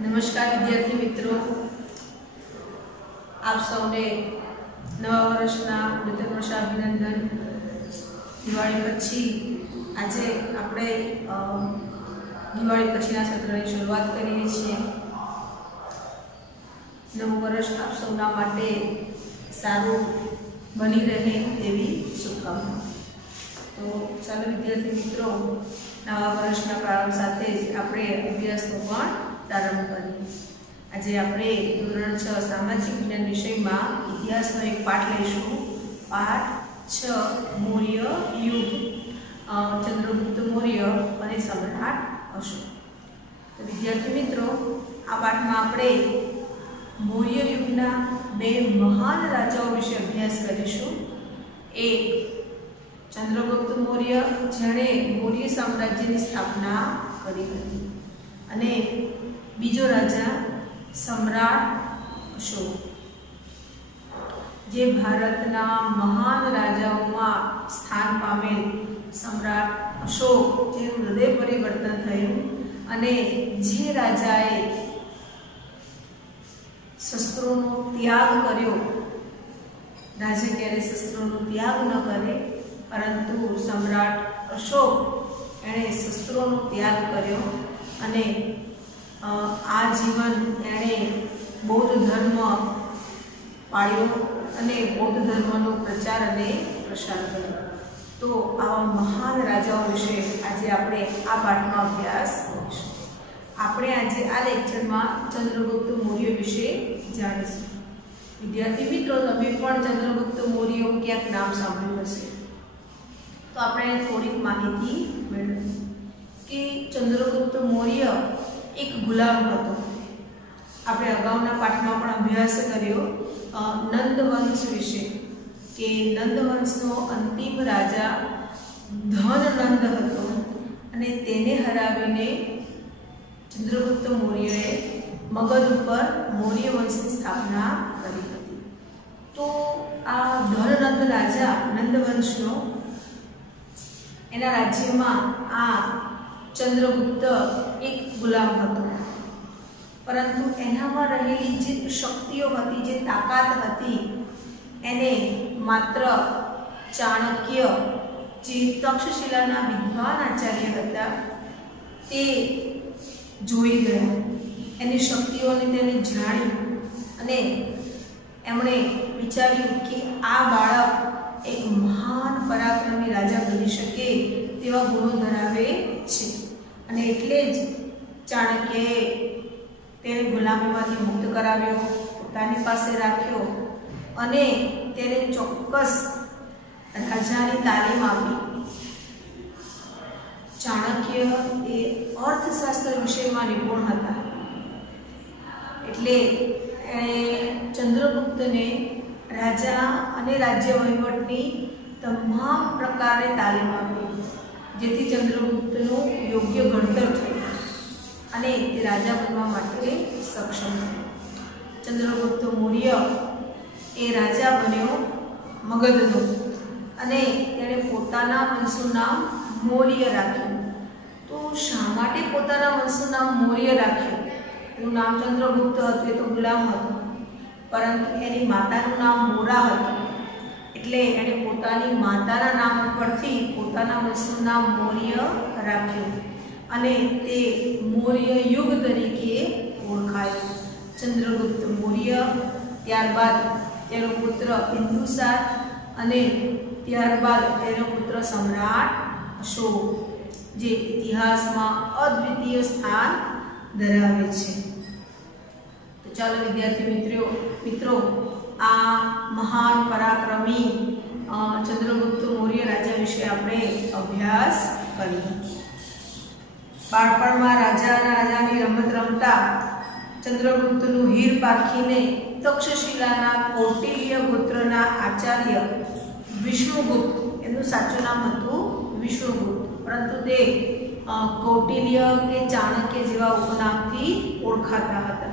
नमस्कार विद्यार्थी मित्रों, आप सौने नवा वर्षना नूतन वर्षाभिनंदन। दिवाળી પછી આજે આપણે દિવાળી પછીના સત્રની શરૂઆત કરીએ છીએ। નવું વર્ષ આપ સૌના માટે સારું બની રહે તેવી શુભકામના। તો ચાલો વિદ્યાર્થી મિત્રો, નવા વર્ષના પ્રારંભ સાથે જ આપણે અભ્યાસનો પણ प्रारंभ करिए। आज आपणे धोरण 6 सामाजिक विज्ञान विषय में इतिहासनो एक पाठ लईशुं। पाठ 6 मौर्य युग, चंद्रगुप्त मौर्य अने सम्राट अशोक। तो विद्यार्थी मित्रों, आ पाठ में आपणे मौर्य युगना बे महान राजाओं विषे अभ्यास करीशुं। एक चंद्रगुप्त मौर्य, जेणे मौर्य साम्राज्यनी स्थापना करी हती, अने बीजो राजा सम्राट अशोक, जे भारतना महान राजाओं में स्थान पामेल सम्राट अशोक, जे हृदय परिवर्तन थयुं अने जे राजाए शस्त्रों त्याग कर्यो। राजा क्यारे शस्त्रों त्याग न करे, परंतु सम्राट अशोक एणे शस्त्रों त्याग कर्यो अने आजीवन एणे बौद्ध धर्म पाळ्यो अने बौद्ध धर्मनो प्रचार अने प्रसार कर्यो। तो आवा महान राजाओं विषे आजे आपणे आ पाठमां अभ्यास करीशुं। आपणे आजे आ लेक्चरमां चंद्रगुप्त मौर्य विषे जाणीशुं। विद्यार्थी मित्रों, तमे पण चंद्रगुप्त मौर्यનું ક્યાંક નામ સાંભળ્યું હશે, તો આપણે થોડીક માહિતી મેળવીએ કે ચંદ્રગુપ્ત મૌર્ય एक गुलाम हतो। आपणे अगाउना पाठमां पण अभ्यास कर्यो नंदवंश विषे के नंदवंशनो अंतिम राजा धननंद हतो अने तेने हरावीने चंद्रगुप्त मौर्यए मगध पर मौर्य वंशनी स्थापना करी हती। तो आ धननंद राजा नंदवंशनो एना राज्यमां आ चंद्रगुप्त एक गुलाम हतो, परंतु एनामां रहेली जे शक्तिओ हती, जे ताकत हती, एने मात्र चाणक्य, जे तक्षशिलाना विद्वान आचार्य हता, ते जोई गया। एनी शक्तिओने तेने जाण्युं अने एमणे विचार्युं कि आ बाळक एक महान पराक्रमी राजा बनी शके तेवा गुणो धरावे छे, अने एटले ज चाणक्यए तेने गुलामीमांथी मुक्त कराव्यो, पोतानी पासे राख्यो अने तेने चोक्कस राजानी तालीम आपी। चाणक्य ए अर्थशास्त्र विषयमां निपुण हता, एटले चंद्रगुप्तने राजा अने राज्य वहीवटनी तमाम प्रकारे तालीम आपी, जेथी चंद्रगुप्तनु योग्य घडतर थयुं अने ते राजा बनवा माटे सक्षम थयो। चंद्रगुप्त मौर्य ए राजा बन्यो मगधनो अने तेणे पोताना वंशनुं नाम मौर्य राख्युं। तो शा माटे पोताना वंशनुं नाम मौर्य राख्युं? एनुं नाम चंद्रगुप्त हतुं, ए तो गुलाम हतो, परंतु एनी मातानुं नाम मोरा हतुं, એટલે એણે પોતાની માતાના નામ પરથી પોતાના વંશનું નામ મૌર્ય રાખ્યું અને તે મૌર્ય યુગ તરીકે ઓળખાયું। ચંદ્રગુપ્ત મૌર્ય, ત્યારબાદ તેનો પુત્ર બિંદુસાર અને ત્યારબાદ તેનો પુત્ર સમ્રાટ અશોક, જે ઇતિહાસમાં અદ્વિતીય સ્થાન ધરાવે છે। તો ચાલો વિદ્યાર્થી મિત્રો आ महान पराक्रमी चंद्रगुप्त मौर्य राजा विषे आपणे अभ्यास करीए। बाळपणमां राजानी रमत रमता चंद्रगुप्तनुं हीर पारखीने तक्षशिलाना कौटिल्य गोत्रना आचार्य विष्णुगुप्त, एनुं साचुं नाम हतुं विष्णुगुप्त, परंतु ते कौटिल्य के चाणक्य जेवा उपनामथी ओळखाता हता।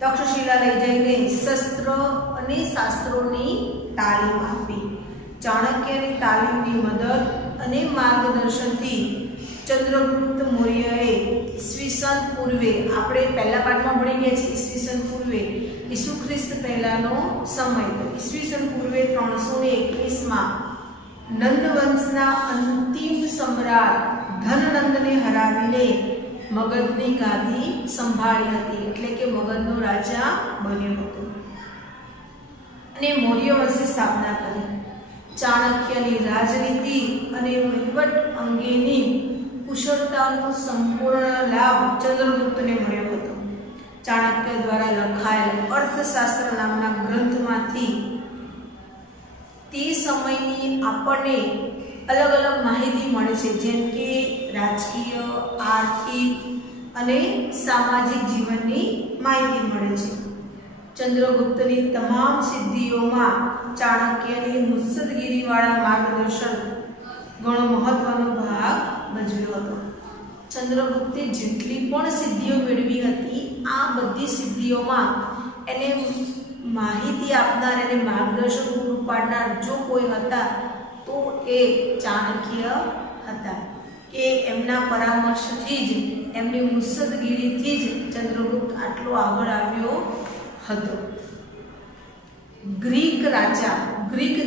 तक्षशिला लई जईने शस्त्र अने शास्त्रोनी तालीम आपी। चाणक्यनी तालीमनी मदद अने मार्गदर्शनथी चंद्रगुप्त मौर्यए ईस्वी ઈસવીસન પૂર્વે આપણે પહેલા પાઠમાં ભણી ગયા છીએ ઈસવીસન પૂર્વે ઈસુ ખ્રિસ્ત પહેલાનો સમય. તો ઈસવીસન પૂર્વે 321માં નંદવંશના અંતિમ સમ્રાટ ધનનંદને હરાવીને મગધની ગાદી સંભાળી હતી, એટલે કે મગધનો રાજા બન્યો હતો અને મૌર્ય વંશની સ્થાપના કરી. ચાણક્યની રાજનીતિ અને વહીવટ અંગેની કુશળતાનો સંપૂર્ણ લાભ ચંદ્રગુપ્તને મળ્યો હતો. ચાણક્ય દ્વારા લખાયેલ અર્થશાસ્ત્ર નામના ગ્રંથમાંથી તે સમયની આપણને અલગ અલગ માહિતી મળે છે, જેમ કે રાજકીય, આર્થિક અને સામાજિક જીવનની માહિતી મળે છે. ચંદ્રગુપ્તની તમામ સિદ્ધિઓમાં ચાણક્યની મુત્સદગીરીવાળા માર્ગદર્શન ઘણો મહત્વનો ભાગ ભજવ્યો હતો. ચંદ્રગુપ્તે જેટલી પણ સિદ્ધિઓ મેળવી હતી, આ બધી સિદ્ધિઓમાં એને માહિતી આપનાર અને માર્ગદર્શન પૂરું પાડનાર જો કોઈ હતા તો એ ચાણક્ય હતા, કે એમના પરામર્શથી જ, એમની મુત્સદગીરીથી જ ચંદ્રગુપ્ત આટલો આગળ આવ્યો હતો. ગ્રીક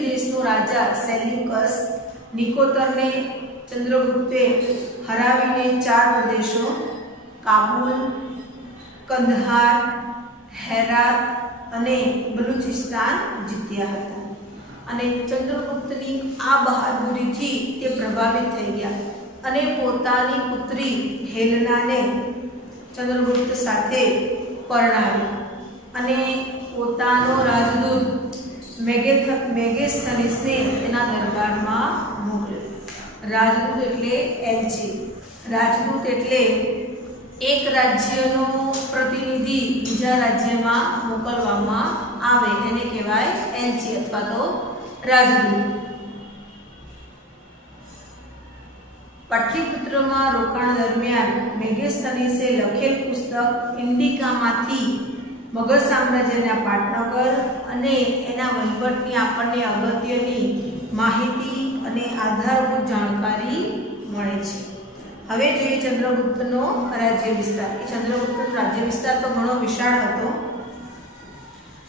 દેશનો રાજા સેલ્યુકસ નિકોતરને ચંદ્રગુપ્તે હરાવીને 4 પ્રદેશો કાબુલ, કંદહાર, હેરાત અને બલુચિસ્તાન જીત્યા હતા. અને ચંદ્રગુપ્તની આ બહાદુરીથી તે પ્રભાવિત થઈ ગયા અને પોતાની પુત્રી હેલનાને ચંદ્રગુપ્ત સાથે પરણાવી અને પોતાનો રાજદૂત મેગેસ્થનીસને તેના દરબારમાં મોકલ્યો. રાજદૂત એટલે એલચી. રાજદૂત એટલે એક રાજ્યનો પ્રતિનિધિ બીજા રાજ્યમાં મોકલવામાં આવે એને કહેવાય એલચી અથવા તો રાજદૂત. પાટલીપુત્રમાં રોકાણ દરમિયાન મેગેસ્થનીસે લખેલ પુસ્તક ઇન્ડિકામાંથી મગધ સામ્રાજ્યના પાટનગર અને એના વહીવટની આપણને અગત્યની માહિતી અને આધારભૂત જાણકારી મળે છે. હવે જોઈએ ચંદ્રગુપ્તનો રાજ્ય વિસ્તાર. ચંદ્રગુપ્તનો રાજ્ય વિસ્તાર તો ઘણો વિશાળ હતો.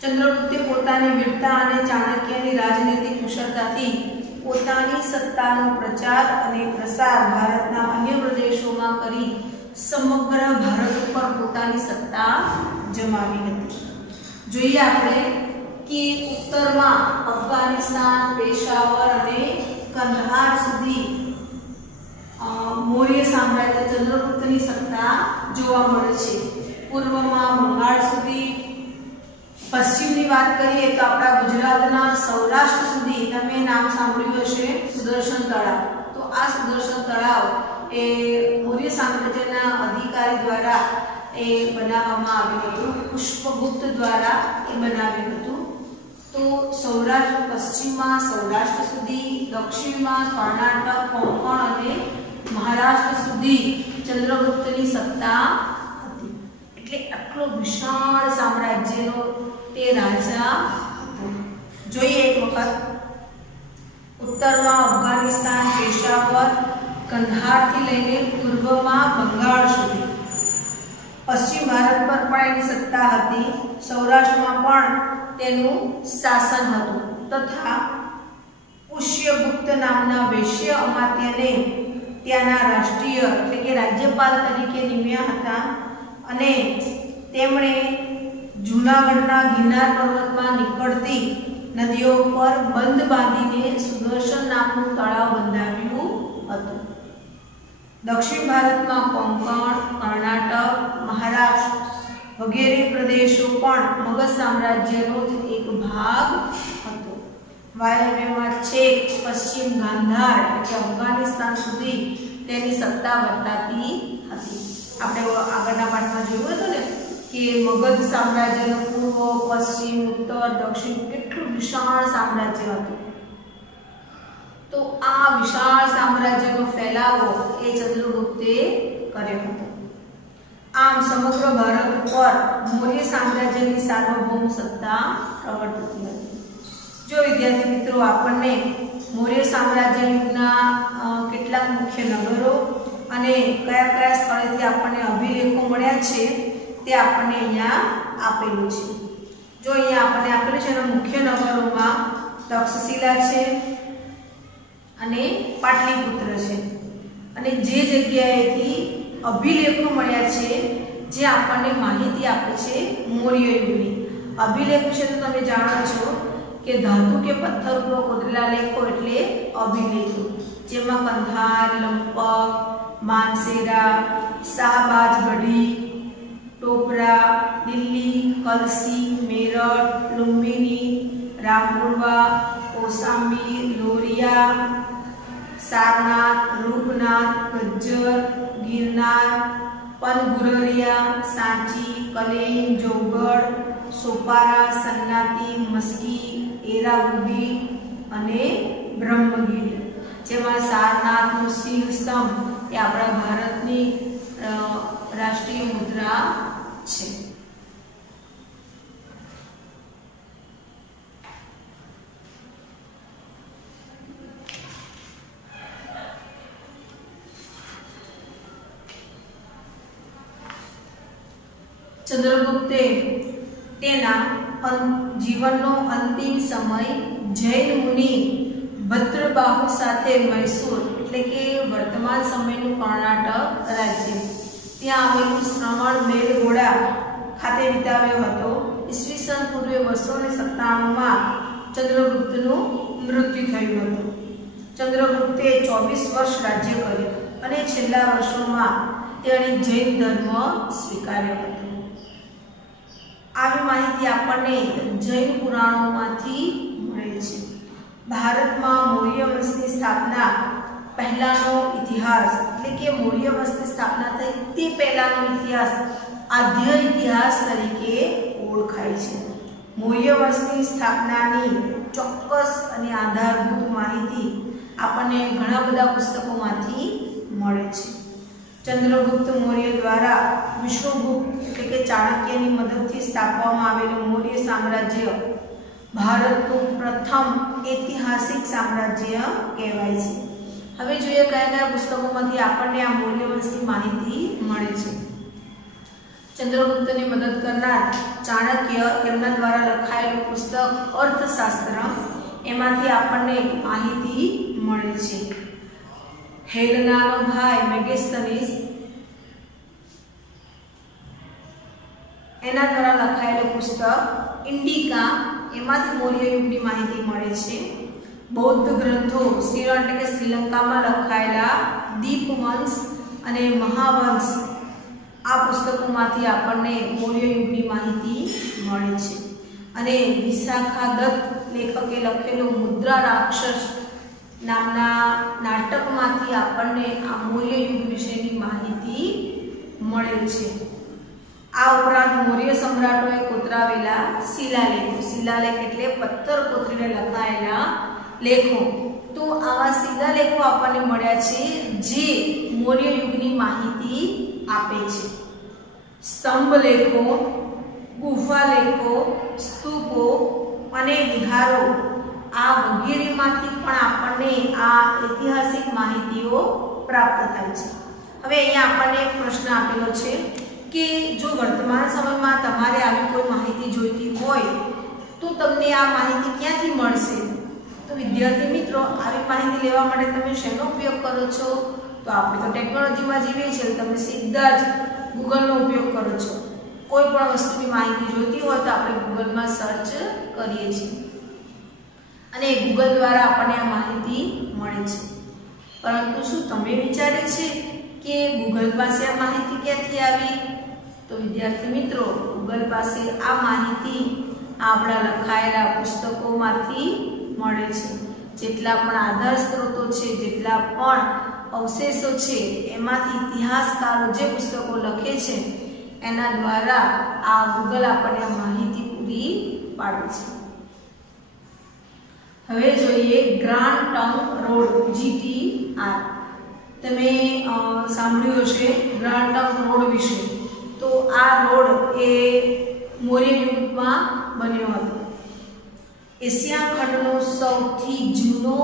ચંદ્રગુપ્તે પોતાની વીરતા અને ચાણક્યની રાજનૈતિક કુશળતાથી પોતાની સત્તાનો પ્રચાર અને પ્રસાર ભારતના અન્ય પ્રદેશોમાં કરી સમગ્ર ભારત ઉપર પોતાની સત્તા જમાવી હતી. જોઈએ આપણે કે ઉત્તરમાં અફઘાનિસ્તાન, પેશાવર અને કંદહાર સુધી મૌર્ય સામ્રાજ્ય ચંદ્રગુપ્તની સત્તા જોવા મળે છે. પૂર્વમાં બંગાળ સુધી, પશ્ચિમની વાત કરીએ તો આપણા ગુજરાતના સૌરાષ્ટ્ર સુધી તમે નામ સાંભળ્યું હશે સુદર્શન તળાવ. તો આ સુદર્શન તળાવ એ મૌર્ય સામ્રાજ્યના અધિકારી દ્વારા એ બનાવવામાં આવ્યું હતું. પુષ્પગુપ્ત દ્વારા એ બનાવ્યું હતું. તો સૌરાષ્ટ્ર, પશ્ચિમમાં સૌરાષ્ટ્ર સુધી, દક્ષિણમાં કર્ણાટક, કોંકણ અને મહારાષ્ટ્ર સુધી ચંદ્રગુપ્તની સત્તા હતી. એટલે આટલો વિશાળ સામ્રાજ્યનો તે રાજા હતો. જોઈએ એક વખત ઉત્તરમાં અફઘાનિસ્તાન, પેશાવર, કંદહારથી લઈને પૂર્વમાં બંગાળ સુધી. પશ્ચિમ ભારત પર પણ એની સત્તા હતી. સૌરાષ્ટ્રમાં પણ તેનું શાસન હતું તથા પુષ્યગુપ્ત નામના વૈશ્ય અમાત્યને ત્યાંના રાષ્ટ્રીય એટલે કે રાજ્યપાલ તરીકે નિમ્યા હતા અને તેમણે જૂનાગઢના ગિરનાર પર્વતમાં નીકળતી નદીઓ પર બંધ બાંધીને સુદર્શન નામનું તળાવ બંધાવ્યું હતું. દક્ષિણ ભારતમાં કોંકણ, કર્ણાટક, મહારાષ્ટ્ર વગેરે પ્રદેશો પણ મગધ સામ્રાજ્યનો જ એક ભાગ હતો. વાયવ્યમાં છેક પશ્ચિમ ગાંધાર એટલે અફઘાનિસ્તાન સુધી તેની સત્તા વર્તાતી હતી. આપણે આગળના પાઠમાં જોયું હતું ને કે મગધ સામ્રાજ્યનો પૂર્વ, પશ્ચિમ, ઉત્તર, દક્ષિણ કેટલું વિશાળ સામ્રાજ્ય હતું. તો આ વિશાળ સામ્રાજ્યનો ફેલાવો એ ચંદ્રગુપ્તે કર્યો હતો. આમ સમગ્ર ભારત ઉપર મૌર્ય સામ્રાજ્યની સાર્વભૌમ સત્તા પ્રવર્તતી હતી. જો વિદ્યાર્થી મિત્રો આપણને મૌર્ય સામ્રાજ્યના કેટલાક મુખ્ય નગરો અને કયા કયા સ્થળેથી આપણને અભિલેખો મળ્યા છે તે આપણને અહીંયા આપેલું છે। જો અહીંયા આપણને આપેલું છે એના મુખ્ય નગરોમાં તક્ષશિલા છે અને પાટલીપુત્ર છે અને જે જગ્યાએથી અભિલેખો મળ્યા છે જે આપણને માહિતી આપે છે મૌર્ય યુગની। અભિલેખ વિશે તો તમે જાણો છો કે ધાતુ કે પથ્થર ઉપર કોતરેલા લેખો એટલે અભિલેખો, જેમાં કંધાર, લંપક, માનસેરા, શાહબાજ ગઢી, ટોપરા, દિલ્હી, કલસી, મેરઠ, લુંબિની, રામપુરવા, કૌશાંબી, લોરિયા, सारनाथ, रूपनाथ, गज्जर, गिरनार, पनगुररिया, सांची, कलेन, जौगढ़, सोपारा, सन्नाती, मस्की, एरावुदी अने ब्रह्मगिरी, जेमां सारनाथनो सिंह स्तंभ ए आपणा भारतनी राष्ट्रीय मुद्रा छे। चंद्रगुप्ते तेना जीवननो अंतिम समय जैन मुनि भद्रबाहु साथे मैसूर એટલે કે વર્તમાન સમયનું કર્ણાટક રાજ્ય ત્યાં આવેલું શ્રવણ મેલઘોડા ખાતે વિતાવ્યો હતો। ઈસવીસન પૂર્વે 297 માં ચંદ્રગુપ્તનું મૃત્યુ થયું હતું। ચંદ્રગુપ્તે 24 વર્ષ રાજ્ય કર્યું અને છેલ્લા વર્ષોમાં તેણે જૈન ધર્મ સ્વીકાર્યો હતો। આવી માહિતી આપણને જૈન પુરાણોમાંથી મળે છે। ભારતમાં મૌર્ય વંશની સ્થાપના પહેલાનો ઇતિહાસ એટલે કે મૌર્ય વંશની સ્થાપના થઈ તે પહેલાનો ઇતિહાસ આદ્ય ઇતિહાસ તરીકે ઓળખાય છે। મૌર્ય વંશની સ્થાપનાની ચોક્કસ અને આધારભૂત માહિતી આપણને ઘણા બધા પુસ્તકોમાંથી મળે છે। चंद्रगुप्त मौर्य द्वारा विष्णुगुप्त એટલે કે ચાણક્યની મદદથી સ્થાપવામાં આવેલું મૌર્ય સામ્રાજ્ય ભારતનું પ્રથમ ઐતિહાસિક સામ્રાજ્ય કહેવાય છે। હવે જોઈએ કયા કયા પુસ્તકોમાંથી આપણને આ મૌર્ય વંશની માહિતી મળે છે। ચંદ્રગુપ્તની મદદ કરનાર ચાણક્ય તેમના દ્વારા લખાયેલું પુસ્તક અર્થશાસ્ત્ર એમાંથી આપણને માહિતી મળે છે। हेलेनाનો ભાઈ મેગેસ્થનીસ એના દ્વારા લખાયેલું પુસ્તક ઇન્ડિકા એમાંથી મૌર્ય યુગની માહિતી મળે છે। બૌદ્ધ ગ્રંથો શ્રીલંકા એટલે કે શ્રીલંકામાં લખાયેલા દીપવંશ અને મહાવંશ આ પુસ્તકોમાંથી આપણને મૌર્ય યુગની માહિતી મળે છે। અને વિશાખાદત્ત લેખકે લખેલું મુદ્રા રાક્ષસ नामना नाटकमांथी आपणे आ मौर्य युग विशेनी माहिती मळे छे। आ उपरांत मौर्य सम्राटोए कोतरावेला शिलालेख एटले पत्थर कोतरीने लखायेला लेखो। तो आवा शिलालेखो आपणे मळ्या छे जे मौर्य युगनी माहिती आपे छे। स्तंभ लेखो, गुफा लेखो, स्तूपो अने विहारो आ वगैरेमांथी पण आपणे आ ऐतिहासिक माहितीओ प्राप्त थाय छे। हवे अहींया आपणे एक प्रश्न आपेलो छे के जो वर्तमान समयमां तमारे आवी कोई माहिती जोईती होय तो तमने आ माहिती क्यांथी मळशे? तो विद्यार्थी मित्रों आवी माहिती लेवा माटे तमे शेनो उपयोग करो छो? तो आपणे तो टेक्नोलॉजीमां जीवीए छीए, तमे सीधा ज गूगलनो उपयोग करो छो। कोई पण वस्तुनी माहिती जोईती होय तो आपणे गूगलमां सर्च करीए छीए અને ગૂગલ દ્વારા આપણને આ માહિતી મળે છે। પરંતુ શું તમે વિચારે છે કે ગૂગલ પાસે આ માહિતી ક્યાંથી આવી? તો વિદ્યાર્થી મિત્રો ગૂગલ પાસે આ માહિતી આપણા લખાયેલા પુસ્તકોમાંથી મળે છે। જેટલા પણ આધાર સ્ત્રોતો છે, જેટલા પણ અવશેષો છે એમાંથી ઇતિહાસકારો જે પુસ્તકો લખે છે એના દ્વારા આ ગૂગલ આપણને માહિતી પૂરી પાડે છે। હવે જોઈએ ગ્રાન્ડ ટ્રંક રોડ GTR। તમે સાંભળ્યું હશે ગ્રાન્ડ ટ્રંક રોડ વિશે। તો આ રોડ એ મૌર્ય યુગમાં બન્યો હતો। એશિયા ખંડનો સૌથી જૂનો,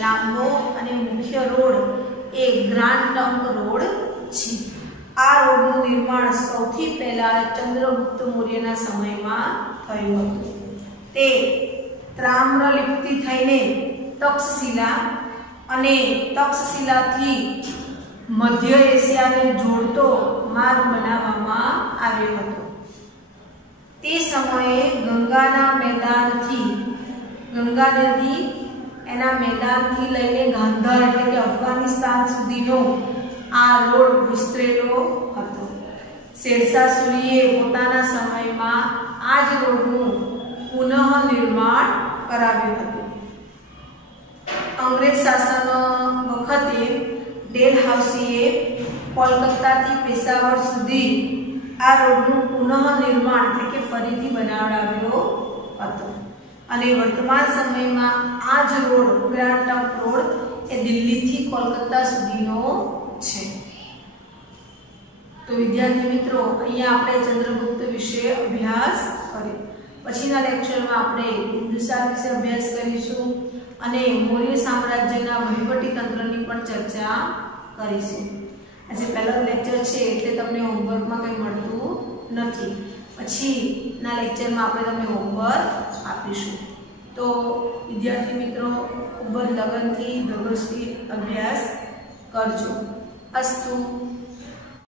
લાંબો અને મુખ્ય રોડ એ ગ્રાન્ડ ટ્રંક રોડ છે। આ રોડનું નિર્માણ સૌથી પહેલા ચંદ્રગુપ્ત મૌર્યના સમયમાં થયું હતું। તે તામ્રલિપ્તિ થઈને તક્ષશિલા અને તક્ષશિલાથી મધ્ય એશિયાને જોડતો માર્ગ બનાવવામાં આવ્યો હતો। તે સમયે ગંગા નદી એના મેદાનથી લઈને ગાંધાર એટલે કે અફઘાનિસ્તાન સુધીનો આ રોડ વિસ્તરેલો હતો। શેરશાહ સૂરીએ પોતાના સમયમાં આ જ રોડનું પુનઃનિર્માણ કરાવ્યું હતું। અંગ્રેજ શાસન વખતે ડેલહાઉસીએ કોલકાતાથી પેશાવર સુધી આ રોડનું પુનઃનિર્માણ એટલે કે ફરીથી બનાવડાવ્યો હતો અને વર્તમાન સમયમાં આ જ રોડ ગ્રાન્ડ ટ્રંક રોડ એ દિલ્હીથી કોલકાતા સુધીનો છે। તો વિદ્યાર્થી મિત્રો, અહીંયા આપણે ચંદ્રગુપ્ત વિશે અભ્યાસ કર્યો। પછીના લેક્ચરમાં આપણે બિંદુસાર વિશે અભ્યાસ કરીશું અને મૌર્ય સામ્રાજ્યના વહીવટી તંત્રની પણ ચર્ચા કરીશું। આજે પહેલો લેક્ચર છે એટલે તમને હોમવર્કમાં કંઈ મળતું નથી। પછીના લેક્ચરમાં આપણે તમને હોમવર્ક આપીશું। તો વિદ્યાર્થી મિત્રો, ખૂબ જ લગનથી ધગશથી અભ્યાસ કરજો। અસ્તુ।